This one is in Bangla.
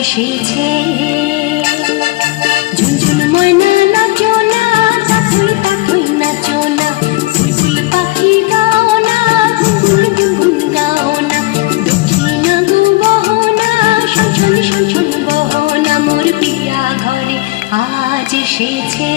এসেছে। ঝুনঝুন ময়না নাচো না, তাকুই তাকুই নাচো না, বুলবুল পাখি গাও না, গুনগুন গুনগুন গাও না, দক্ষিণা গো বহো না, শোন শোন শোন শোন বহো না, মোর পিয়া ঘরে আজ এসেছে।